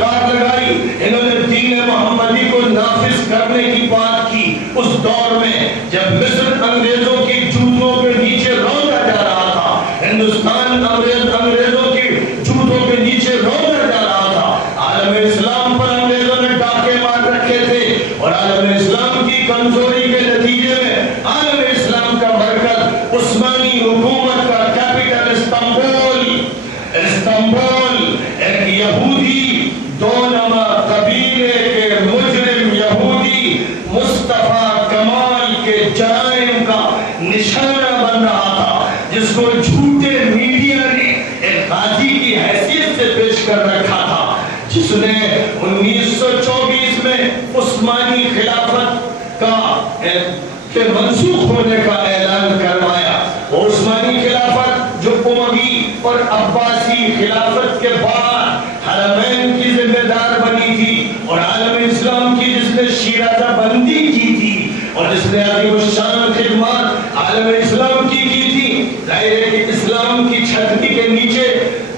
کار لگائی، انہوں نے دین محمدی کو نافذ کرنے کی بات کی۔ اس دور میں جب مصر انگریزوں کی جوتوں کے نیچے روندا جا رہا تھا، ہندوستان انگریزوں کی جوتوں کے نیچے روندا جا رہا تھا، عالم اسلام پر انگریزوں نے ڈاکے مار رکھے تھے، اور عالم اسلام کی کمزوری کے نتیجے میں عالم اسلام کا مرکز عثمانی حکومت کا کیپٹل استنبول ایک یہودی دونما قبیلے کے مجرم یہودی مصطفیٰ کمال کے جرائم کا نشانہ بن رہا تھا، جس کو جھوٹے میڈیا نے ایک قاضی کی حیثیت سے پیش کر رکھا تھا، جس نے 1924 میں عثمانی خلافت کے منسوخ ہونے کا اعلان کروایا۔ عثمانی خلافت جو اموی اور عباسی خلافت کے بعد حرمین کی ذمہ دار بنی تھی، اور عالم اسلام کی جس نے شیرازہ بندی کی تھی، اور جس نے عظیم الشان خدمات عالم اسلام کی تھی، ظاہر ہے کہ اسلام کی چھتری کے نیچے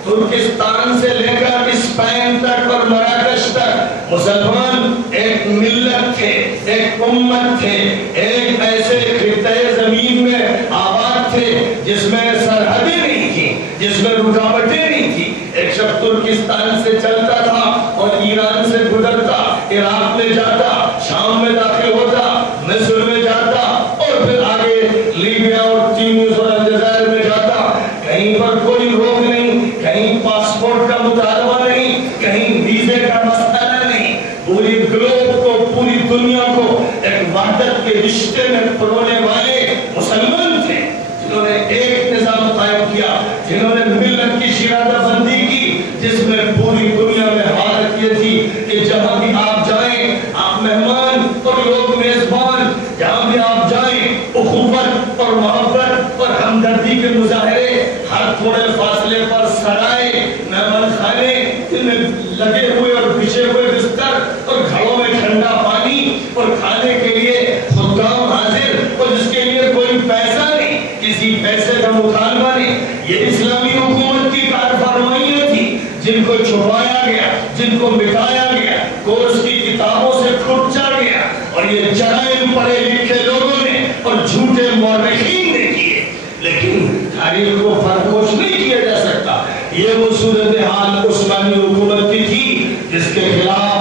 ترکستان سے لے کر اسپین تک اور مراکش تک مسلمان ایک ملت تھے، ایک امت تھے، ایک ایسے خطے زمین میں آباد تھے جس میں سرحدیں نہیں تھی، جس میں رکاوٹیں نہیں تھی۔ ایک شخص ترکستان سے چلتا تھا اور ایران سے گزرتا، عراق میں جاتا، شام میں داخل ہوتا، مصر میں جاتا، اور پھر آگے لیبیا اور تونس اور الجزائر میں جاتا۔ کہیں پر کوئی روک نہیں، کہیں پاسپورٹ کا مطالبہ نہیں، کہیں ویزے کا مسئلہ نہیں۔ پوری گلوب کو، پوری دنیا کو ایک وحدت کے رشتے میں پرونے والے مسلمان تھے، جنہوں نے ایک نظام قائم کیا، جنہوں نے ملت کی شیرازہ بندی کی، جس میں پوری دنیا میں حالت یہ تھی کہ جہاں بھی آپ جائیں آپ مہمان اور لوگ میزبان، جہاں بھی آپ جائیں اخوت اور محبت اور ہمدردی کے مظاہرے، ہر تھوڑے فاصلے پر سرائے، مہمان خانے، ان میں لگے ہوئے اور بچھے ہوئے بستر، اور گھڑوں میں ٹھنڈا پانی، اور کھانے کے لیے خدام حاضر، اور جس کے لیے کوئی پیسہ نہیں، کسی پیسے کا مطالبہ نہیں۔ یہ اسلامی حکومت کی کارفرمائیاں تھی، جن کو چھپایا گیا، جن کو مٹایا گیا، کورس کی کتابوں سے کھرچا گیا، اور یہ جرائم پڑھے لکھے لوگوں نے اور جھوٹے مورخین نے کیے، لیکن تاریخ کو فراموش نہیں کیا جا سکتا۔ یہ وہ صورتحال عثمانی حکومت کی تھی جس کے خلاف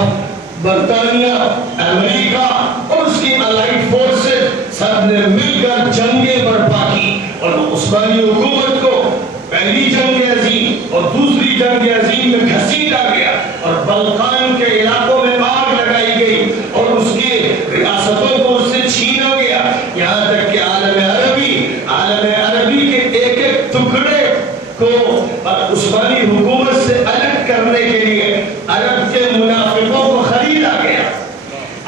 برطانیہ، امریکہ اور اس کی الائیڈ فورسز سب نے مل کر جنگیں برپا کی، اور عثمانی حکومت کو پہلی جنگ عظیم اور دوسری جنگ عظیم میں گھسیٹا گیا، اور بلقان کے علاقوں میں آگ لگائی گئی، اور اس کی ریاستوں کو اس سے چھینا گیا، یہاں تک کہ عالم عربی کے ایک ایک ٹکڑے کو عثمانی حکومت سے الگ کرنے کے لیے عرب کے منافقوں کو خریدا گیا۔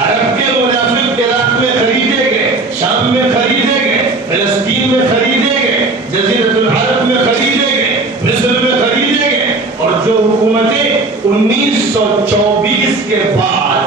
عرب کے منافق عراق میں خریدے گئے، شام میں خریدے گئے، فلسطین میں خریدے گئے، جزیرۃ العرب میں خریدے گئے، مصر میں خریدے گئے، اور جو حکومتیں 1924 کے بعد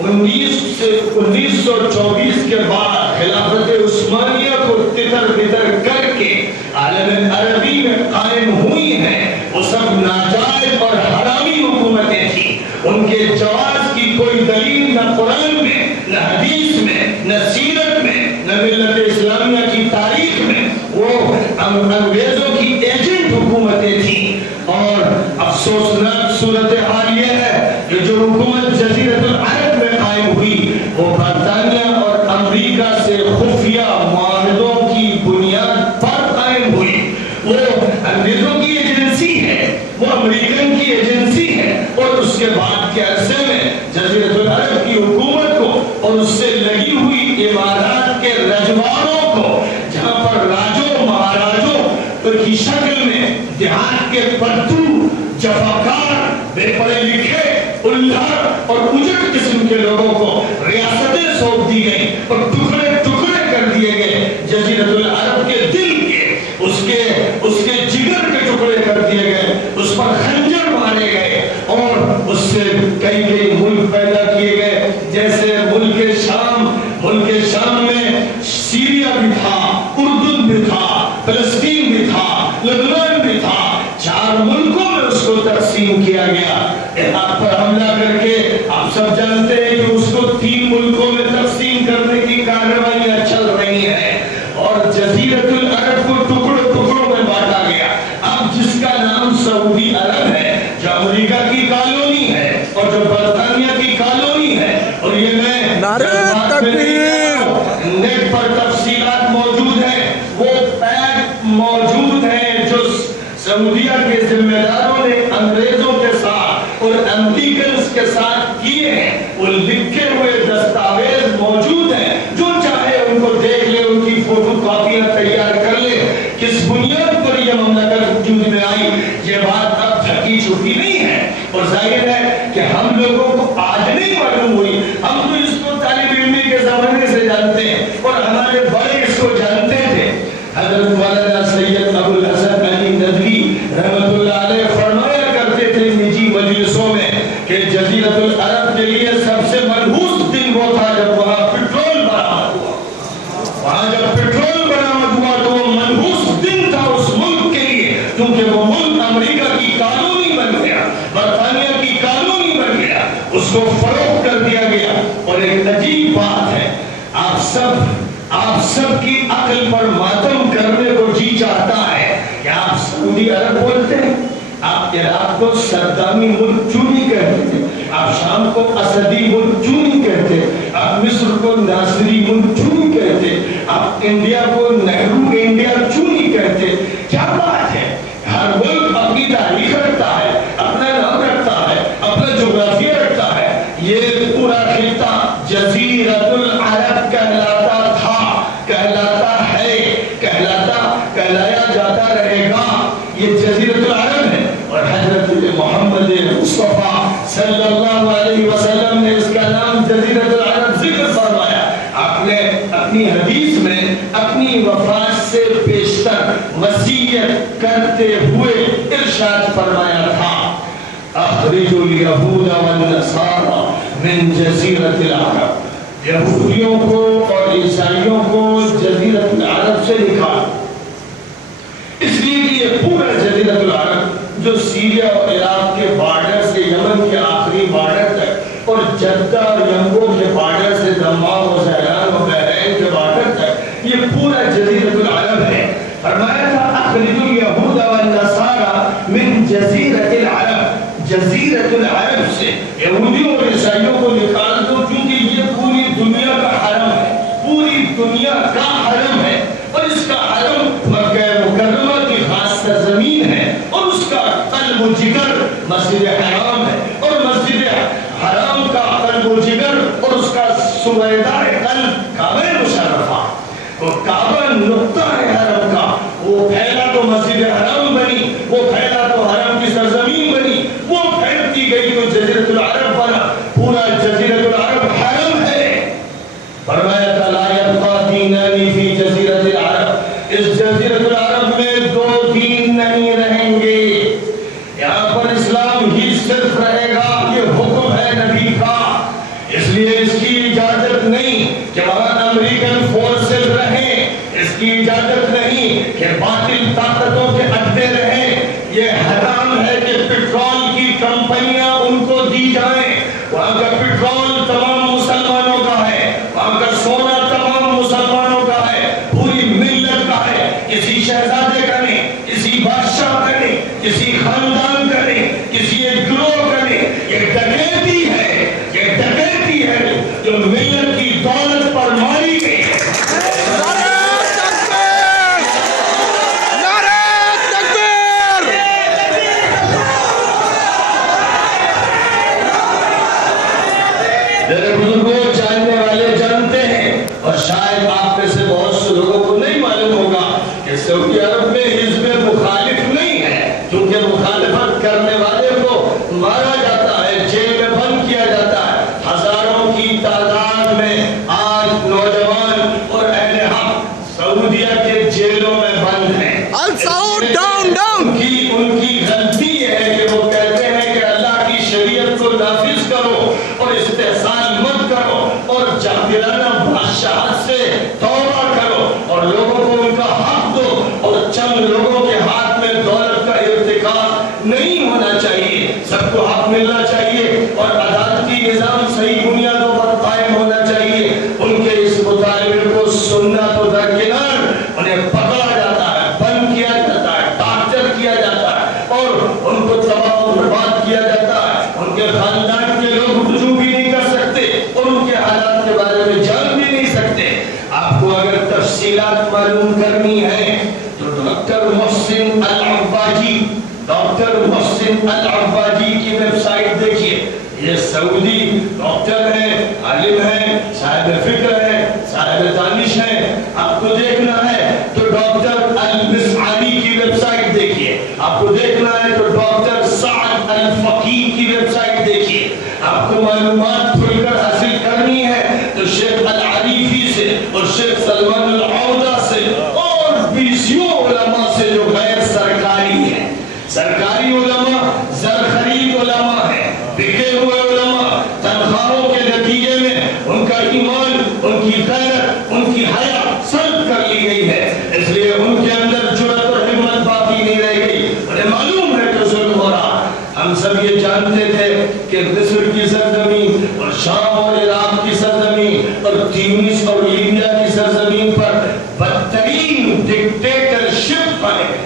1924 کے بعد خلافت عثمانیہ کو تتر بتر کر کے عالم عربی میں قائم ہوئی ہیں، وہ سب ناجائز اور حرامی حکومتیں تھیں۔ ان کے جواز کی کوئی دلیل نہ قرآن میں، نہ حدیث میں، نہ سیرت میں، نہ ملت اسلامیہ کی تاریخ میں۔ وہ انگریزوں کی ایجنٹ حکومتیں تھیں، اور افسوسناک صورتحال یہ ہے کہ جو حکومت جزیرۃ العرب میں قائم ہوئی وہ برطانیہ اور امریکہ سے خفیہ معاہدوں کی بنیاد پر قائم ہوئی۔ وہ انگریزوں کی ایجنسی ہے، وہ امریکن کی ایجنسی ہے، اور اس کے بعد کے عرصے میں جزیرۃ العرب کی حکومت کو اور اس سے لگی ہوئی امارات کے رجواروں کو، جہاں پر راجوں مہاراجوں کی شکل میں دیہات کے پرتو، جفاکار، بے پڑھے لکھے، اللہ اور اجڑ قسم کے لوگوں کو ریاستیں سونپ دی گئی اور ٹکڑے ٹکڑے کر دیے گئے۔ جزیرۃ العرب کے دل کے، اس کے جگر کے ٹکڑے کر دیے گئے، اس پر خنجر مارے گئے، اور اس سے کئی ملک پیدا کیے گئے، جیسے ملک شام میں سیریا بھی تھا، اردن بھی تھا، فلسطین بھی تھا، لبنان بھی تھا۔ 4 ملکوں میں اس کو تقسیم کیا گیا۔ یہاں پر حملہ کر کے آپ سب جانتے ہیں کہ اس کو 3 ملکوں میں تقسیم کرنے کی کارروائیاں چل رہی ہیں اور جزیرۃ العرب کو ٹکڑوں میں بانٹا گیا. اب جس کا نام سعودی عرب ہے جو امریکہ کی کالونی ہے اور جو برطانیہ کی کالونی ہے, اور یہ میں نیٹ پر تفصیلات موجود ہیں, وہ پیک موجود ہیں جو سعودیہ کے ذمہ داروں نے انگریزوں کے ساتھ اور امریکنز کے ساتھ کیے ہیں, وہ لکھے ہوئے دستاویز موجود ہیں. جو چاہے ان کو دیکھ لے, ان کی فوٹو کاپیاں تیار کر لے. کس بنیاد پر یہ مملکت وجود میں آئی یہ بات اب ڈھکی چھپی نہیں ہے, اور ظاہر ہے کہ ہم لوگوں کو آج نہیں معلوم ہوئی. ہم تو اس کو طالب علمی کے زمانے سے جانتے ہیں اور ہمارے بڑے اس کو جانتے تھے. حضرت مولانا سید ابو الحسن علی ندوی رحمۃ اللہ علیہ فرمایا کرتے تھے نجی مجلسوں میں کہ جزیرۃ العرب کے لیے سب سے منحوس دن وہ تھا جب وہاں پیٹرول برآمد ہوا. وہاں جب پیٹرول برآمد ہوا تو وہ منحوس دن تھا اس ملک کے لیے, کیونکہ وہ ملک امریکہ کی کالونی بن گیا, برطانیہ کی کالونی بن گیا, اس کو فروخت کر دیا گیا. اور ایک عجیب بات ہے, آپ سب کی عقل پر ماتم کرنے کو جی چاہتا ہے کہ آپ سعودی عرب بولتے ہیں, آپ عراق کو صدامی ملک کیوں نہیں کہتے, آپ شام کو اسدی ملک کیوں نہیں کہتے, آپ مصر کو ناصری ملک کیوں نہیں کہتے, آپ انڈیا کو نہرو انڈیا کیوں نہیں کہتے. کیا بات ہے, ہر ملک اپنی تاریخ رکھتا ہے, اپنا نام رکھتا ہے, اپنا جغرافیہ رکھتا ہے. یہ پورا خطہ جزیرۃ العرب کہلاتا تھا, کہلاتا ہے, کہلایا جاتا رہے گا. یہ جزیرۃ العرب ہے, اور حضرت محمد مصطفیٰ صلی اللہ علیہ وسلم نے اس کا نام جزیرۃ العرب ذکر فرمایا. آپ نے اپنی حدیث میں اپنی وفات سے پیشتر وصیت کرتے ہوئے ارشاد فرمایا تھا, اخرجوا اليهود والنصارى من جزیرۃ العرب, یہودیوں کو اور عیسائیوں کو جزیرۃ العرب سے نکال. اس لیے کہ یہ پورا جزیرۃ العرب جو سیریا اور عراق کے بارڈر سے یمن کے آخری بارڈر تک اور جدہ اور ینبو کے بارڈر سے دمام و زیلان و بحرین کے بارڈر تک, یہ پورا جزیرۃ العرب ہے. فرمایا تھا اخرجوا اليهود والنصارى من جزیرۃ العرب, جزیرۃ العرب سے یہودیوں اور عیسائیوں کو نکال دو, کیونکہ یہ پوری دنیا کا حرم ہے, پوری دنیا کا حرم ہے, اور اس کا حرم مکہ مکرمہ کی خاص سرزمین ہے, اور اس کا قلب و جگر مسجد حرام ہے, اور مسجد حرام کا قلب و جگر اور اس کا سویداء قلب کعبہ مشرفہ, وہ کعبہ نقطہ ہے حرم کا, وہ پھیلا تو مسجد حرام بنی, وہ پھیلا تو حرم کی سرزمین بنی, وہ پھیلتی گئی تو جزیرۃ العرب بنا. پورا جزیرۃ العرب حرم ہے. فرمایا تھا لا یبقى دینان فی جزیرۃ العرب, اس جزیرۃ العرب میں 2 دین نہیں رہیں گے, یہاں پر اسلام ہی صرف رہے گا. یہ حکم ہے نبی کا, اس لیے اس کی اجازت نہیں کہ وہاں امریکن فورسز رہیں, اس کی اجازت نہیں کہ باطل طاقتوں کے اڈے رہیں. یہ حرام ہے کہ پیٹرول کی کمپنیاں ان کو دی جائیں. وہاں کا پیٹرول تمام مسلمانوں کا ہے, وہاں کا سونا تمام مسلمانوں کا ہے, پوری ملت کا ہے. کسی شہزادے کا نہیں, کسی بادشاہ کا نہیں, کسی خاندان کا نہیں, کسی ایک گروہ کا نہیں. یہ ڈکیتی ہے, یہ ڈکیتی ہے جو ملت کی دولت پر ماری گئی ہے. میرے بزرگوں, جاننے والے جانتے ہیں, اور شاید آپ میں سے بہت سے لوگوں کو نہیں معلوم ہوگا کہ سعودی عرب میں حزب مخالف نہیں ہے, کیونکہ مخالفت کرنے والے کو مارا جاتا ہے, جیل میں بند کیا جاتا ہے. ہزاروں کی تعداد میں آج نوجوان اور اہل حق سعودیہ کے جیلوں میں بند ہیں. ان کی غلطی یہ ہے کہ وہ کہتے ہیں کہ اللہ کی شریعت کو نافذ کرو اور استحسان مت کرو اور جاہلانہ بادشاہت سے توبہ کرو اور لوگوں کو ان کا حق دو, اور چند لوگوں کے ہاتھ میں دولت کا ارتکاب نہیں ہونا چاہیے, سب کو حق ملنا چاہیے. اور ڈاکٹر محسن العبادی کی ویب سائٹ دیکھیے. یہ سعودی ڈاکٹر ہیں, عالم ہیں, صاحب فکر ہیں, صاحب دانش ہیں. آپ کو دیکھنا ہے تو ڈاکٹر المسعری کی ویب سائٹ دیکھیے. آپ کو دیکھنا ہے تو ڈاکٹر سعد الفقی کی ویب سائٹ دیکھیے. آپ کو معلومات کھل کر حاصل کرنی ہے تو شیخ العریفی سے اور شیخ سلمان العودہ سے اور بیسیوں علماء سے جو غیر سرکاری ہیں. سرکاری علماء زرخرید علماء ہیں, بکے ہوئے علماء. تنخواہوں کے نتیجے میں ان کا ایمان, ان کی غیرت, ان کی حیا سلب کر لی گئی ہے. اس لیے ان کے اندر جرأت اور ہمت باقی نہیں رہ گئی. انہیں معلوم ہے کہ ظلم ہو رہا. ہم سب یہ جانتے تھے کہ مصر کی سرزمین اور شام اور عراق کی سرزمین اور تیونس اور لیبیا کی سرزمین پر بدترین ڈکٹیٹرشپ بنے,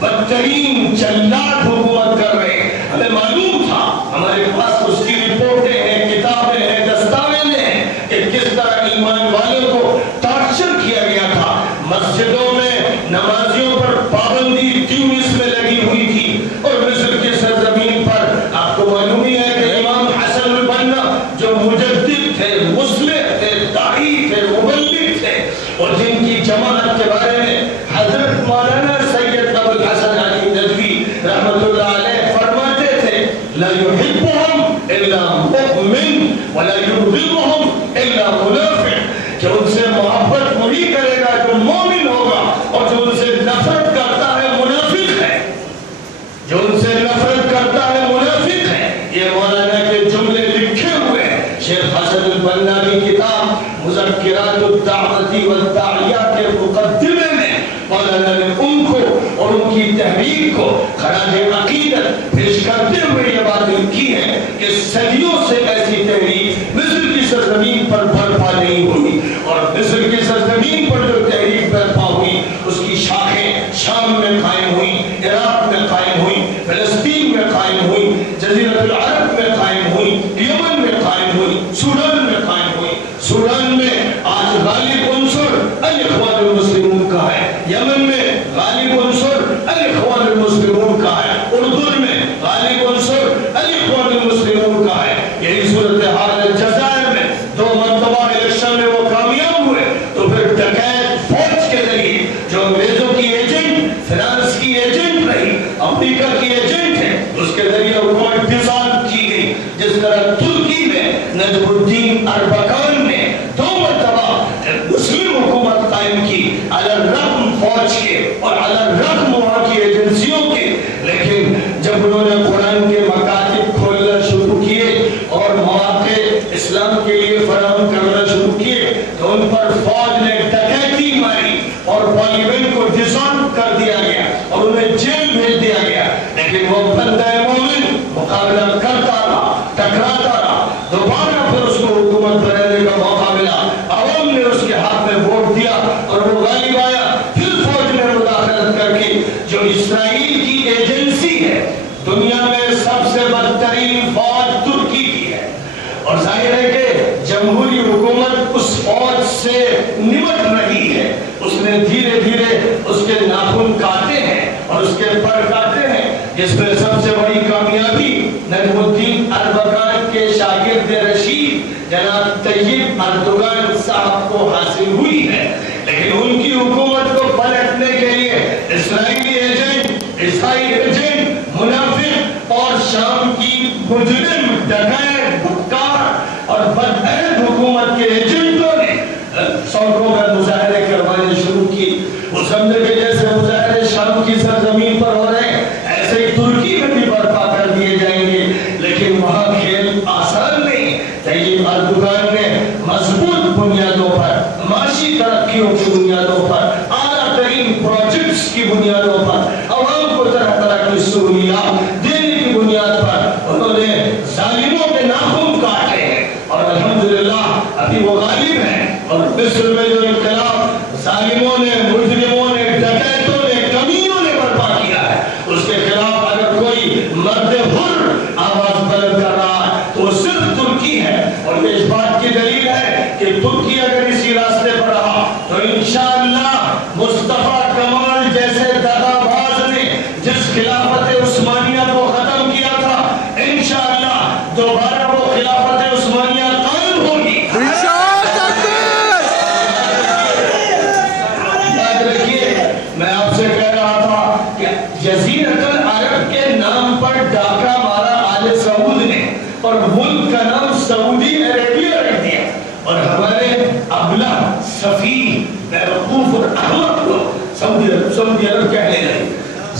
بدترین جلاد حکومت کر رہے ہیں. ہمیں معلوم تھا, ہمارے پاس اس کی رپورٹیں ہیں, کتابیں ہیں, دستاویزیں ہیں کہ کس طرح ایمان والوں کو ٹارچر کیا گیا تھا. مسجدوں میں نمازیوں پر پابندی تیونس میں لگی ہوئی تھی اور مصر کی سرزمین پر آپ کو معلوم ہی ہے کہ امام حسن البنا جو مجدد تھے, مصلح تھے, داعی تھے, مبلغ تھے اور جن کی جماعت کے بارے میں حضرت مولانا سید ابو الحسن علی ندوی رحمۃ اللہ علیہ فرماتے تھے لا يحبهم الا مؤمن ولا يبغضهم الا منافق, کہ ان سے محبت وہی کرے گا جو مومن ہوگا اور جو ان سے نفرت کرتا ہے منافق ہے. جو ان سے نفرت کرتا ہے منافق ہے. یہ مولانا کے جملے لکھے ہوئے ہیں. شیخ حسن البنا کی کتاب مذکرات الدعوتی والداعیہ کے مقدمے میں مولانا نے ان کو اور ان کی تحریک کو خراج عقیدت پیش کرتے ہوئے یہ بات لکھی ہے کہ صدیوں سے ایسی تحریک مصر کی سرزمین پر برپا نہیں ہوئی اور مصر کی سرزمین پر جو تحریک برپا ہوئی اس کی شاخیں شام میں قائم ہوئی, عراق میں قائم ہوئی, فلسطین میں قائم ہوئی, جزیرۃ العرب میں قائم ہوئی, یمن میں قائم ہوئی, سوڈان میں قائم ہوئی. سوڈان میں آج غالب عنصر الاخوان المسلمون کا ہے, یمن میں غالب عنصر الاخوان المسلمون کا ہے, اردن میں غالب عنصر الاخوان المسلمون کا ہے. یہی صورتحال الجزائر میں 2 مرتبہ الیکشن میں وہ کامیاب ہوئے تو پھر ڈکیت فوج کے ذریعے جو انگریزوں کی ایجنٹ, فرانس کی ایجنٹ رہی, امریکہ کی ایجنٹ ہے, اس کے ذریعے حکومت ڈیزالو کی گئی. جس طرح ترکی میں نجم الدین اربکان نے 2 مرتبہ مسلم حکومت قائم کی علی الرغم فوج کے اور علی الرغم وہاں کی ایجنسیوں کے. لیکن جب انہوں نے قرآن کے مکاتب کھولنا شروع کیے اور مواقع اسلام کے لیے فراہم کرنا شروع کیے تو ان پر فوج نے ڈکیتی ماری اور پارلیمنٹ کو ڈسالو کر دیا گیا اور انہیں جیل بھیج دیا گیا. لیکن وہ بندہ مومن مقابلہ کرتا رہا, ٹکراتا رہا. دوبارہ پھر اس کو حکومت بنانے کا موقع ملا, عوام نے اس کے ہاتھ میں ووٹ دیا اور وہ غالب آیا. پھر فوج نے مداخلت کر کے جو اسرائیل کی ایجنسی ہے, دنیا میں سب سے بدترین فوج ترکی کی ہے اور ظاہر ہے کہ جمہوری حکومت اس فوج سے نمٹ رہی ہے. اس نے دھیرے دھیرے اس کے ناخن کاٹے ہیں اور اس کے پر کاٹے ہیں, جس میں سب سے بڑی کامیابی نجم الدین اربکان کے شاگرد رشید جناب طیب اردوغان صاحب کو حاصل ہوئی ہے. لیکن ان کی حکومت کو پلٹنے کے لیے اسرائیلی ایجنٹ, عیسائی ایجنٹ, منافق اور شام کی مجرم, ڈکیت, بدکار اور بدعہد حکومت کے ایجنٹوں نے سڑکوں پر مظاہرے کروانے شروع کی. وہ سمجھے کہ جیسے مظاہرے شام کی سرزمین پر ہو رہے ہیں ایسے ہی ترکی میں بھی برپا کر دیے جائیں گے. لیکن وہاں کھیل آسان نہیں. طیب اردوغان نے مضبوط بنیادوں پر, معاشی ترقیوں کی بنیادوں پر, اعلیٰ ترین پروجیکٹس کی بنیادوں پر, عوام کو طرح طرح کی سہولیات دینے کی بنیاد پر انہوں نے ظالموں کے ناخن کاٹے ہیں اور الحمدللہ ابھی وہ غالب ہیں. اور مصر میں جو انقلاب ظالموں نے, مجرموں نے, ڈکیتوں نے, کمیوں نے برپا کیا ہے, اس کے خلاف اگر کوئی مرد حر آواز بلند کر رہا ہے تو وہ صرف ترکی ہے. اور یہ اس بات کی دلیل ہے کہ ترکی اگر اسی راستے پر رہا تو انشاءاللہ مصطفیٰ کمال جیسے دغا باز نے جس خلافت خلافت عثمانیہ قائم ہوگی۔ یاد رکھیے میں آپ سے کہہ رہا تھا کہ جزیرۃ العرب کے نام پر ڈاکہ مارا آل سعود نے اور ملک کا نام سعودی عربیہ رکھ دیا، اور ہمارے ابلہ سفیہ بیوقوف اور احمق کو سعودی عرب کہنے لگے۔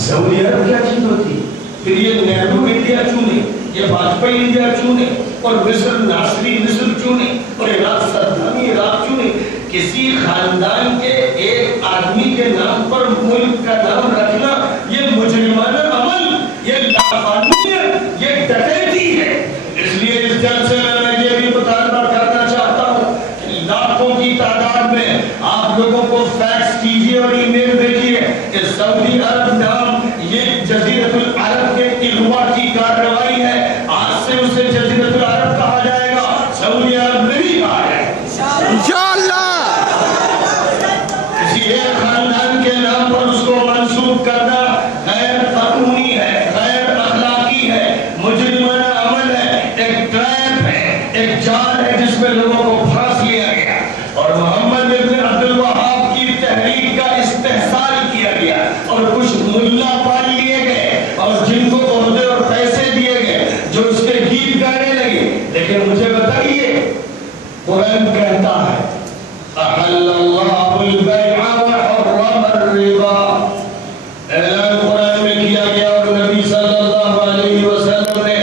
سعودی عرب کیا چیز ہوتی؟ پھر یہ نہرو انڈیا چونے، یہ واجپئی انڈیا چونے، اور مصر ناصری مصر چونے، اور عراق صدامی عراق چونے۔ کسی خاندان کے ایک آدمی کے نام پر ملک کا نام رکھنا یہ مجرمانہ عمل، یہ لاقانونیت، یہ ڈکیتی ہے۔ اس لیے اس جلسے میں یہ بھی مطالبہ کرنا چاہتا ہوں کہ لاکھوں کی تعداد میں آپ لوگوں کو فیکس کیجیے اور ای میل بھیجیے کہ سعودی عرب نام یہ جزیرۃ العرب کے اغوا کی کارروائی ہے، آج سے اسے جزیرۃ العرب کہا جائے گا، سعودی عرب نہیں کہا جائے گا انشاءاللہ۔ کسی ایک خاندان کے نام پر اس کو منسوب کرنا غیر قانونی ہے، غیر اخلاقی ہے، مجرمانہ عمل ہے، ایک ٹریپ ہے، ایک جال ہے جس میں لوگوں کو پھانس لیا گیا، اور محمد ابن عبد الوہاب کی تحریک کا استحصال کیا گیا، اور کچھ ملا پال لیے گئے اور جن کو عہدے اور پیسے دیے گئے جو اس کے گیت گانے لگے۔ لیکن مجھے بتائیے قرآن کہتا ہے احل اللہ البیع وحرم الربا، اعلان قرآن میں کیا گیا، اور نبی صلی اللہ علیہ وسلم نے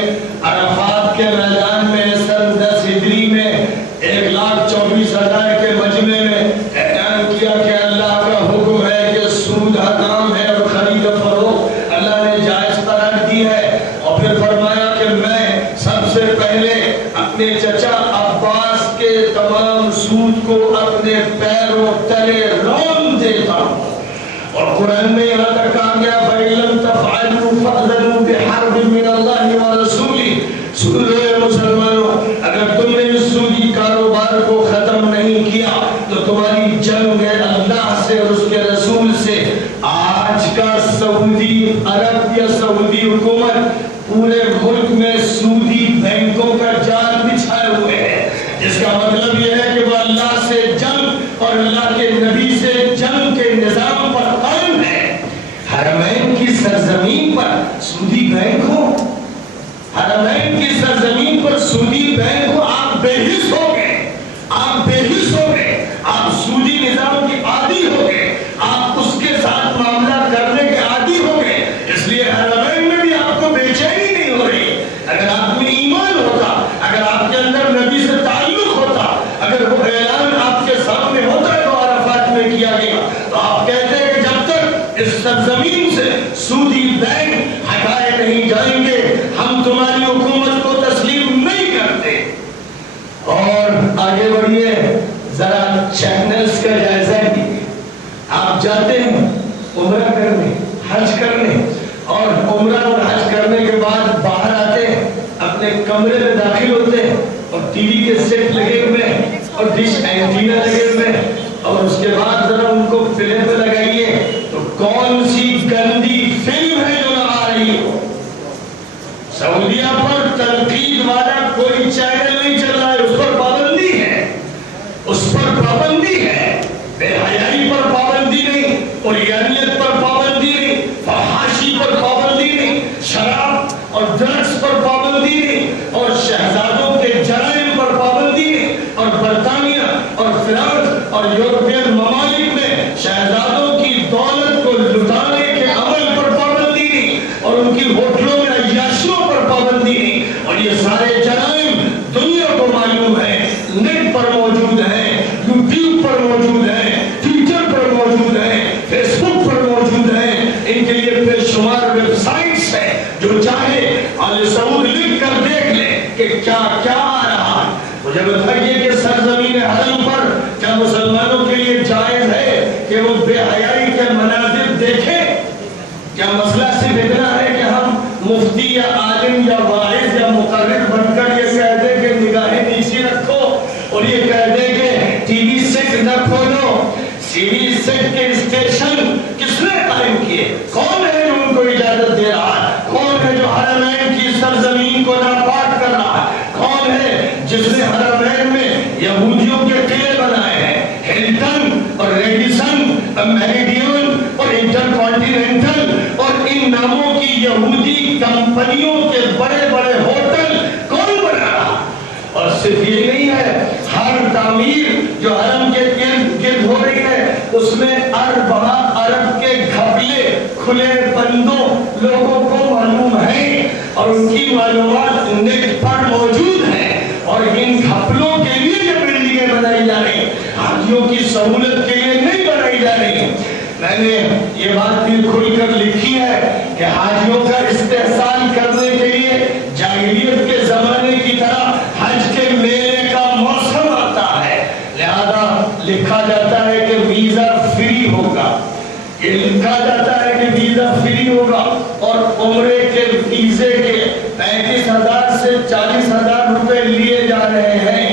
عرفات کے میدان میں سن 10 ہجری میں 1,24,000 کے مجمع میں اعلان کیا کہ اللہ کا حکم ہے کہ سود حرام ہے اور خرید و فروخت اللہ نے جائز قرار دی ہے، اور پھر فرمایا کہ میں سب سے پہلے اپنے چچا عباس کے تمام سود کو اپنے پیروں تلے رون دیتا ہوں۔ اور قرآن میں یہاں تک کہا گیا فَإِن لَمْ تَفْعَلُوا فَأْذَنُوا بِحَرْبٍ مِّنَ اللَّهِ وَرَسُولِهِ، سن لو مسلمانوں، اگر تم نے اس سودی کاروبار کو ختم نہیں کیا تو تمہاری جنگ ہے اللہ سے اور اس کے رسول سے۔ آج کا سعودی عرب یا سعودی حکومت پورے ملک میں سودی بینکوں کا جال بچھائے ہوئے ہے، جس کا مطلب یہ ہے کہ وہ اللہ سے جنگ اور اللہ کے نبی سے جنگ کے نظام پر قائم ہے۔ حرمین کی سرزمین پر سودی بینک ہو، حرمین کی سرزمین پر سودی بینک ہو، آپ بے حس ہو گئے، آپ بے حس ہو گئے، آپ سودی نظام کی عادی ہو گئے، آپ اس کے ساتھ معاملہ کرنے کے عادی ہو گئے، اس لیے حرمین میں بھی آپ کو بے چینی نہیں ہو رہی۔ اگر آپ میں ایمان ہوتا، اگر آپ کے اندر نبی سے تعلق ہوتا، اگر وہ اعلان آپ کے سامنے ہوتا ہے تو عرفات میں کیا گیا، تو آپ کہتے ہیں کہ جب تک اس سرزمین سے سودی بینک ہٹائے نہیں جائیں گے ہم تمہاری حکومت کو تسلیم نہیں کرتے۔ اور آگے بڑھیے، ذرا چینلز کا جائزہ لیجیے۔ آپ جاتے ہیں عمرہ کرنے، حج کرنے، اور عمرہ اور حج کرنے کے بعد باہر آتے ہیں، اپنے کمرے میں داخل ہوتے ہیں، اور ٹی وی کے سیٹ لگے ہوئے ہیں اور ڈش اینٹینا لگے ہوئے ہیں، اور اس کے بعد ذرا ان کو فلم پہ لگائیے تو کون سی گندی فلم ہے جو نہ آ رہی ہو۔ سعودیہ پر تنقید والا کوئی چینل نہیں چل رہا ہے، اس پر پابندی ہے، اس پر پابندی ہے، بے حیائی پر پابندی نہیں، اوریانیت پر پابندی نہیں، فحاشی پر پابندی نہیں، شراب اور ڈرگس پر پابندی نہیں، اور شہزادوں کے جرائم پر پابندی نہیں، اور برطانیہ اور فرانس اور یورپین ممالک میں شہزادوں کی دولت کو لٹانے کے عمل پر پابندی نہیں، اور ان کی ہوٹلوں میں عیاشیوں پر پابندی نہیں، اور یہ سارے جرائم دنیا کو معلوم ہے، نیٹ پر موجود ہیں، یوٹیوب پر موجود ہیں، ٹویٹر پر موجود ہیں، فیس بک پر موجود ہیں، ان کے لیے بے شمار ویب سائٹس ہیں، جو چاہے آل سعود لکھ کر دیکھ لے کہ کیا کیا آ رہا ہے۔ مجھے بتائیے کہ سرزمین حرم پر کیا مسلمانوں کے لیے جائز ہے کہ وہ بے حیائی کے مناظر دیکھیں؟ کیا مسئلہ صرف اتنا ہے کہ ہم مفتی یا عالم یا واعظ یا مقرر بن کر یہ کہہ دیں کہ نگاہیں نیچی رکھو، اور یہ کہہ دیں کہ ٹی وی سیٹ نہ کھولو؟ ٹی وی سیٹ کے اسٹیشن کس نے قائم کیے؟ کون ہے جو ان کو اجازت دے رہا ہے؟ کون ہے جو حرمین کی سرزمین کو ناپاک کر رہا ہے؟ کون ہے میریڈین اور انٹر کانٹیننٹل اور ان ناموں کی یہودی کمپنیوں کے بڑے بڑے ہوٹل کون بنا رہا؟ اور صرف یہ نہیں ہے، ہر تعمیر جو حرم کے گرد گرد ہو رہی ہے اس میں عرب کے گھپلے کھلے بندوں لوگوں کو معلوم ہے اور ان کی معلومات نیٹ پر موجود ہیں، اور ان گھپلوں کے لیے یہ بلڈنگیں بنائی جا رہی ہیں، حاجیوں کی سہولت کے لیے نہیں بنائی جا رہی ہیں۔ میں نے یہ بات بھی کھل کر لکھی ہے کہ حاجیوں کا استحصال کرنے کے لیے جاہلیت کے زمانے کی طرح حج کے میلے کا موسم آتا ہے، لہذا لکھا جاتا ہے کہ ویزا فری ہوگا، یہ لکھا جاتا ہے کہ ویزا فری ہوگا، اور عمرے کے ویزے کے 35,000 سے 40,000 روپے لیے جا رہے ہیں،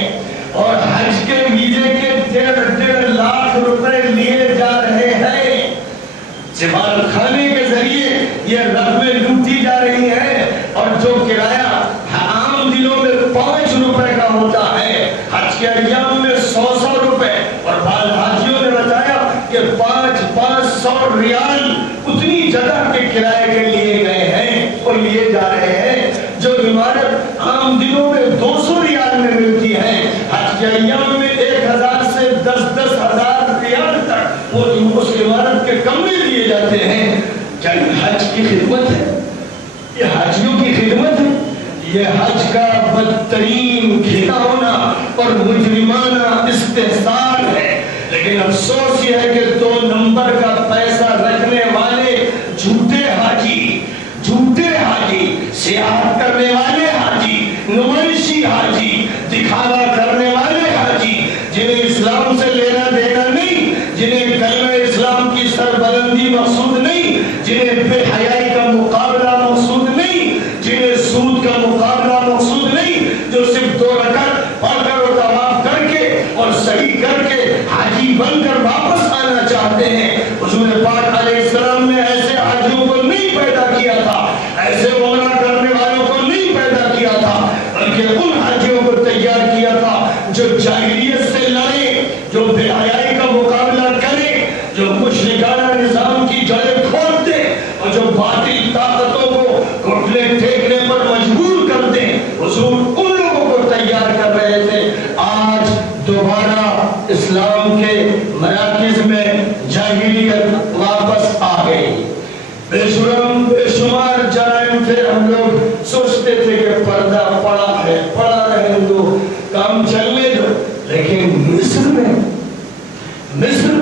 اور حج کے ویزے کے 1.5 لاکھ روپے لیے جا رہے ہیں۔ سفارت خانے کے ذریعے یہ رقمیں لوٹی جا رہی ہیں، اور جو کرایہ عام دنوں میں 5 روپے کا ہوتا ہے حج کے ایام میں 100 روپے، اور بعض حاجیوں نے بتایا کہ 500 ریال اتنی جگہ کے کرائے کے لیے گئے ہیں اور لیے جا رہے ہیں۔ جو عمارت عام دنوں میں 200 ریال میں ملتی ہے، حج کے ایام میں 1000 سے 10,000 ریال تک وہ اس عمارت کے کمرے لیے جاتے ہیں۔ کیا یہ حج کی خدمت ہے؟ یہ حاجیوں کی خدمت ہے؟ یہ حج کا بدترین گھناؤنا اور مجرمانہ استحصال ہے۔ لیکن افسوس یہ ہے کہ 2 نمبر کا پیسہ رکھنے والے جھوٹے حاجی، سیاحت کرنے والے حاجی، نمائشی حاجی، دکھاوا کرنے والے حاجی، جنہیں اسلام سے لینا دینا نہیں، جنہیں کلمہ اسلام کی سربلندی مقصود نہیں، جنہیں بے حیائی کا مقابلہ مقصود نہیں، جنہیں سود کا مقابلہ مقصود نہیں، جو صرف 2 رکعت پڑھ کر اور طواف کر کے اور صحیح کر کے حاجی بن کر واپس آنا چاہتے ہیں۔ حضور پاک علیہ السلام نے ایسے حاجیوں کو نہیں پیدا کیا تھا، ایسے عمرہ کرنے والوں کو نہیں پیدا کیا تھا، بلکہ ان حاجیوں کو تیار کیا تھا جو جاہلیت سے لڑے، جو بے حیائی کا مقابلہ کرے، جو مشرکانہ نظام کی جڑیں کھول دے اور جو باطل طاقتوں کو گھٹنے ٹیکنے پر مجبور کر دے۔ حضور ان لوگوں کو تیار کر رہے تھے۔ آج دوبارہ اسلام کے مراکز میں جاہلیت واپس آ گئی۔ بے شمار جرائم تھے، ہم لوگ سوچتے تھے کہ پردہ پڑا ہے، پڑا رہے دو، کام چلنے دو، لیکن مصر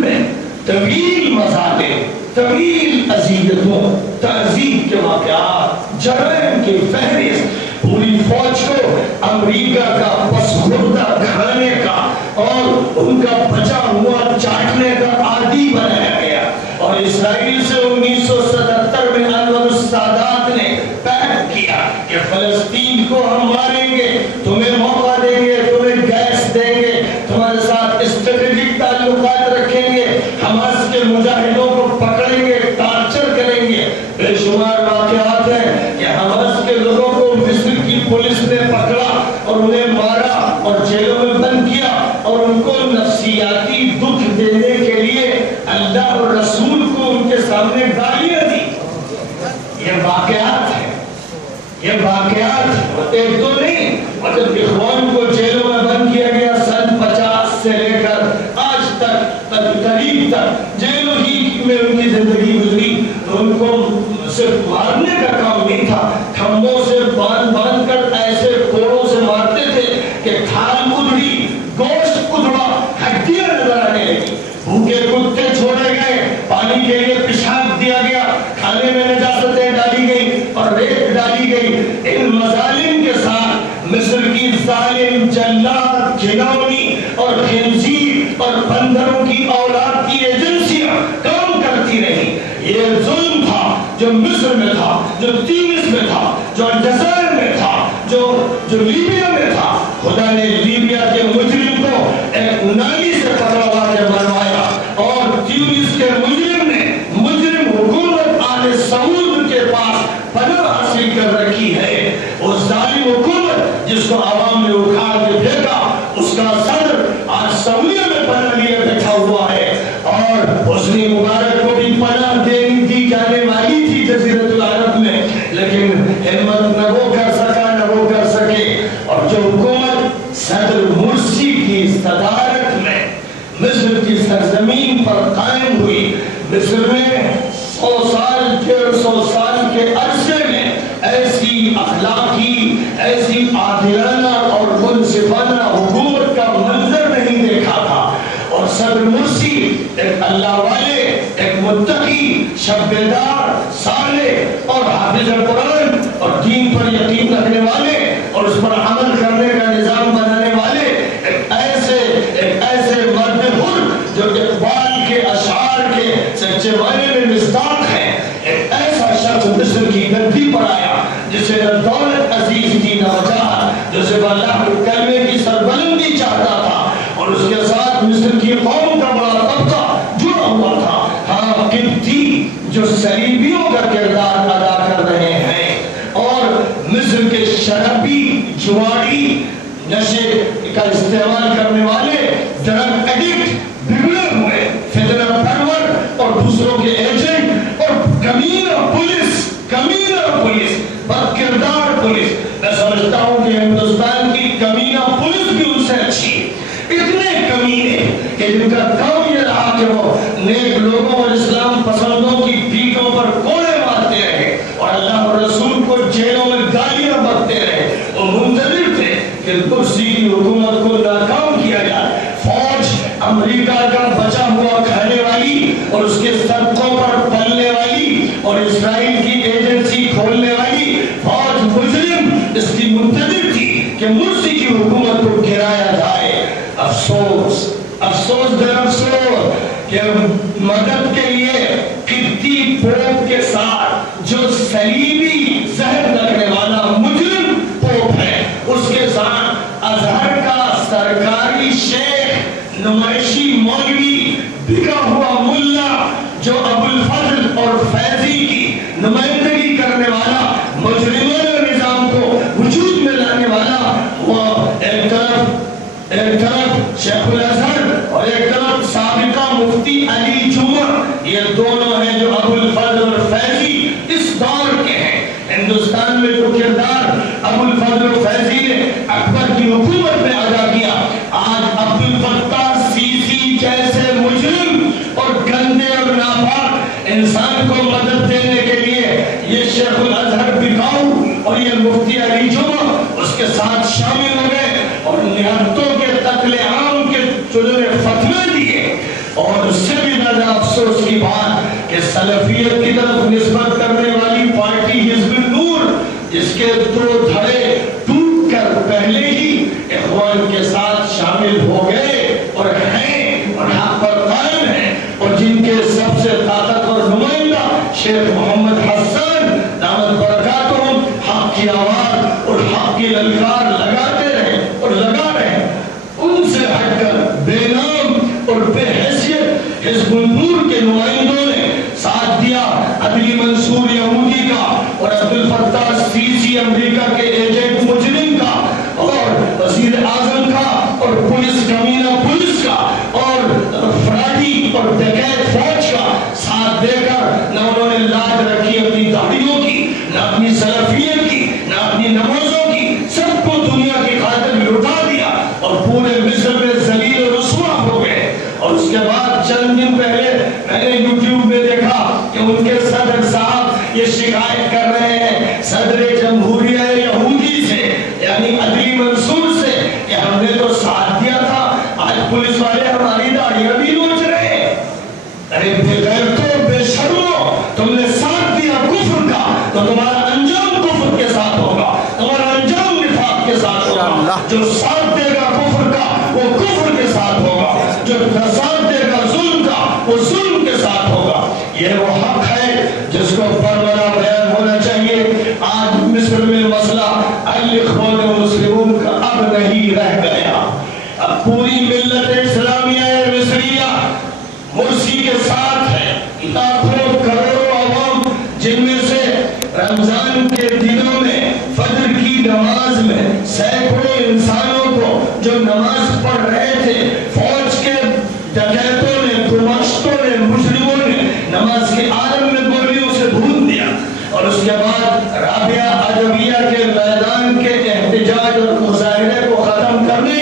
میں طویل مظالم، طویل اذیتوں، تعذیب کے واقعات، جرائم کی فہرست، پوری فوج کو امریکہ کا پسخوردہ کھانے کا اور ان کا بچا ہوا چاٹنے کا عادی بنایا گیا، اور اسرائیل سے 1977 میں انور السادات نے پیکٹ کیا کہ فلسطین کو ہم ماریں گے، تمہیں موقع دیں گے، تمہیں گیس دیں گے، تمہارے ساتھ اسٹریٹجک تعلقات رکھیں گے، حماس کے مجاہدوں کو پکڑیں گے، ٹارچر کریں گے۔ بے شمار واقعات ہیں کہ حماس کے لوگوں کو مصر کی پولیس نے پکڑا اور انہیں مارا اور جیلوں میں بند کیا، اور ان کو نفسیاتی دکھ دینے کے لیے اللہ اور رسول کو ان کے سامنے گالیاں دی۔ یہ واقعات ہیں، یہ واقعات ایک دو نہیں، اور جب اخوان کو جیلوں میں بند کیا گیا سن 50 سے لے کر آج تک قریب تک جیلوں ہی میں ان کی زندگی گزری، تو ان کو صرف مارنے کا کام نہیں تھا، کھمبوں سے باندھ کر ایسے کوڑوں سے مارتے تھے کہ کھال ادھڑی، گوشت ادھڑا، ہڈیاں نظر آنے لگی، بھوکے کتے چھوڑے گئے، پانی کے لیے پیشاب دیا گیا، کھانے میں نجاستیں ڈالی گئی اور ریت ڈالی گئی۔ ان مظالم کے ساتھ مصر کی ظالم جلاد، گھناؤنی اور خنزیر اور بندروں کی اولاد کی ایجنسیاں کام کرتی رہی۔ یہ ظلم تھا جو مصر میں تھا، جو تونس میں تھا، جو الجزائر میں تھا، جو لیبیا میں تھا۔ خدا نے لیبیا کے مجرم کو ایک نالی سے پکڑوا کے مروایا، اور تونس کے مجرم حکومت آل سعود کے پاس پناہ حاصل کر رکھی ہے۔ وہ ظالم حکومت جس کو عوام نے اکھاڑ کے پھینکا، اس کا صدر آج سعودیہ میں پناہ لیے بیٹھا ہوا ہے، اور اس نے صدر مرسی کی صدارت میں مصر کی سرزمین پر قائم ہوئی. مصر میں 100 سال 150 سال کے عرصے میں ایسی اخلاقی، ایسی عادلانہ اور منصفانہ حکومت کا منظر نہیں دیکھا تھا. اور صدر مرسی ایک اللہ والے، ایک متقی، شب بیدار، صالح اور حافظ قرآن اور دین پر یقین رکھنے والے اور اس پر عمل کرنے کا نظام بنانے والے ایک ایسے مرد حر جو اقبال کے اشعار کے سچے معنی میں مصداق ہے. ایک ایسا شخص مصر کی گدی پر آیا جسے نہ دولت عزیز تھی نہ وجاہت، جو صرف اللہ کے کلمے کی سربلندی چاہتا تھا. اور اس کے ساتھ مصر کی قوم کا بڑا طبقہ جڑا ہوا تھا. ہاں، قبطی جو صلیبیوں کا کردار ادا کر رہے ہیں اور مصر کے شرابی، جواری، نشے کا استعمال کرنے والے، ڈرگ ایڈکٹ، بگڑے ہوئے، فتنہ پرور اور دوسروں کے ایجنٹ اور کمینہ پولیس، بد کردار پولیس. میں سمجھتا ہوں کہ ہندوستان کی کمینہ پولیس بھی ان سے اچھی. اتنے کمینے کہ جن کا کام یہ رہا کہ وہ نیک لوگوں اور اسلام پسندوں کی پیٹھوں پر کوڑے مارتے رہے اور اللہ اور رسول کو جیلوں میں گالیاں بکتے رہے. وہ منتظر تھے کہ کرسی کی حکومت کو ناکام کیا جائے. فوج امریکہ کا بچا ہوا کھانے والی اور اس کے صدقوں پر پلنے والی اور اسرائیل کی ایجنسی کھولنے والی فوج مجرم اس کی منتظر تھی کہ مرسی کی حکومت کو گرایا جائے. افسوس در افسوس کہ مدد کے لیے قبطی پوپ کے ساتھ جو صلیبی ذہن رکھنے والا مجرم پوپ ہے، اس کے ساتھ ازہر کا سرکاری شیخ، نمائشی مولوی، بکا ہوا ملا جو ابو الفضل اور فیضی کی نمائندگی کرنے والا، مجرمانہ نظام کو وجود میں لانے والا، وہ ایک طرف شیخ الازہر اور ایک طرف سابقہ مفتی علی جمعہ، یہ دونوں ہیں جو ابو الفضل اور فیضی اس دور کے ہیں. ہندوستان میں جو کردار ابو الفضل اور فیضی نے اکبر کی حکومت میں ادا کیا، آج عبد الفتاح سیسی جیسے مجرم اور گندے اور ناپاک انسان کو مدد دینے کے لیے یہ شیخ الازہر بکاؤ اور یہ مفتی علی جمعہ اس کے ساتھ شامل ہو گئے اور نہتوں کے قتل عام کے چلنے فتوے دیے. اور اس سے بھی زیادہ افسوس کی بات کہ سلفیت کی طرف نسبت کرنے والی پارٹی حزب النور، جس کے 2 دھڑے ٹوٹ کر پہلے ہی اخوان کے ساتھ شامل ہو گئے اور ہیں اور حق پر قائم ہیں، اور جن کے سب سے طاقتور نمائندہ شیخ محمد حسن دامت برکاتہم حق کی آواز اور حق کی للکار لگاتے رہے اور لگا رہے، ان سے ہٹ کر بے نام اور بے حیثیت حزب النور کے نمائندوں نے ساتھ دیا عدلی منصور یہودی کا اور عبد الفتاح سیسی امریکہ کے ایجنٹ مجرم کا اور وزیر اعظم کا اور پولیس کمینہ پولیس کا اور فراڈی اور ڈکیت فوج کا ساتھ دے کر نہ انہوں نے لاج رکھی اپنی داڑھیوں کی، نہ اپنی سلفیت کی، نہ اپنی نمازوں کی، سب کو دنیا کی خاطر لٹا دیا اور پورے مصر میں ذلیل و رسوا ہو گئے. اور اس کے بعد چند دن پہلے میں نے یوٹیوب میں دیکھا کہ ان کے صدر صاحب یہ شکایت کر رہے ہیں صدر جمہوریہ یہودی سے، یعنی عدلی منصور سے، کہ ہم نے تو ساتھ دیا تھا، آج پولیس والے ہماری داڑیاں بھی نوچ رہے ہیں. ارے بے غیرتوں، بے شرموں، تم نے ساتھ دیا کفر کا تو تمہارا انجام کفر کے ساتھ ہوگا، تمہارا انجام نفاق کے ساتھ ہوگا. جو ساتھ دے گا کفر کا وہ کفر کے ساتھ ہوگا، جو ساتھ دے گا ظلم کا وہ ظلم کے ساتھ ہوگا. یہ وہ حق ہے جس کو برملا بیان ہونا چاہیے. آج مصر میں مسئلہ الاخوان المسلمون کا اب نہیں رہ گیا. اب پوری ملت اسلامیہ مصریہ مرسی کے ساتھ ہے. لاکھوں کروڑوں عوام جن میں سے رمضان کے دنوں میں فجر کی نماز میں سینکڑوں انسانوں کو جو نماز پڑھ رہے تھے فوج کے ڈکیتوں نے، گماشتوں نے، مجرموں نے نماز کے عالم میں گولیوں سے بھون دیا. اور اس کے بعد رابعہ ادویہ کے میدان کے احتجاج اور مظاہرے کو ختم کرنے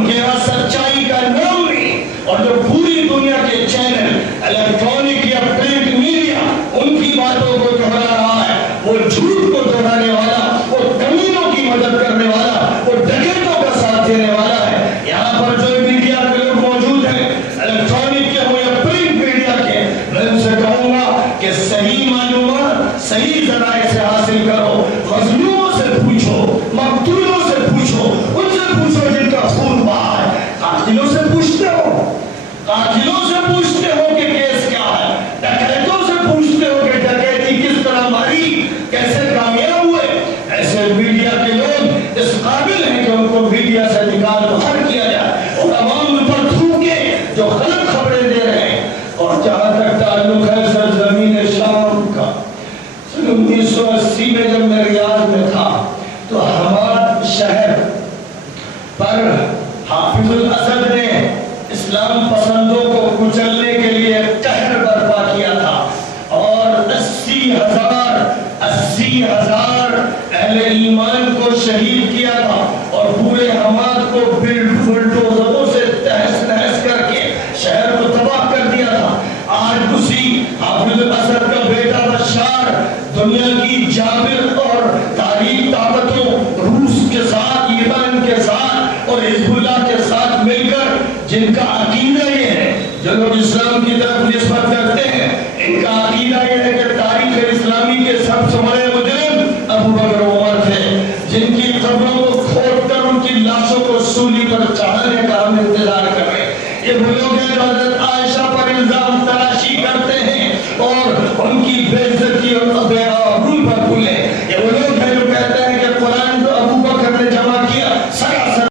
ان کے یہاں سچائی کا نام نہیں. اور جو پوری دنیا کے چینل الیکٹرانک یا پرنٹ میڈیا ان کی باتوں کو دہرا رہا ہے، وہ جھوٹ کو دہرانے والا، وہ کمینوں کی مدد کرنے والا، وہ ڈکیتوں کا ساتھ دینے والا ہے. یہاں پر جو میڈیا کے لوگ موجود ہیں، الیکٹرانک کے ہو یا پرنٹ میڈیا کے، میں ان سے کہوں گا کہ صحیح معلومات صحیح ذرائع سے حاصل کرو. مظلوموں سے پوچھو، مقتولوں سے پوچھو، ان سے پوچھو جن کا خون بہا ہے. قاتلوں سے پوچھتے ہو، قاتلوں سے پوچھتے ہو کہ کیس کیا ہے، ڈکیتوں سے پوچھتے ہو کہ ڈکیتی کس طرح ماری، کیسے کامیاب ہوئے. ایسے میڈیا کے لوگ اس قابل ہیں کہ ان کو میڈیا سے نکال باہر کیا جائے اور عوام پر تھوکے جو غلط خبریں دے رہے ہیں. اور جہاں تک تعلق ہے سرزمین شام کا، 1980 میں جب میں ریاض میں تھا تو حماد شہر پر حافظ الاسد نے اسلام پسندوں کو کچلنے کے لیے قہر برپا کیا تھا اور 80,000 اہل ایمان کو شہید کیا تھا اور پورے حماد کو بلڈوزروں سے تہس نہس کر کے شہر کو تباہ کر دیا تھا. آج اسی حافظ الاسد کا بیٹا بشار دنیا کی جابر اور تاریخ طاقتوں روس کے ساتھ، ایران کے ساتھ اور حزب اللہ کے ساتھ مل کر جن کا عقیدہ یہ ہے، جو لوگ اسلام کی طرف نسبت کرتے ہیں، ان کا عقیدہ یہ ہے کہ تاریخ اسلامی کے سب سے بڑے مجرم ابو بکر و عمر تھے، جن کی قبروں کو کھود کر ان کی لاشوں کو سولی پر چڑھانے کا ہم انتظار کر رہے ہیں. یہ وہ لوگ ہیں جو حضرت عائشہ پر الزام تراشی کرتے ہیں اور ان کی بے عزتی اور بے آبروئی پر بھولے.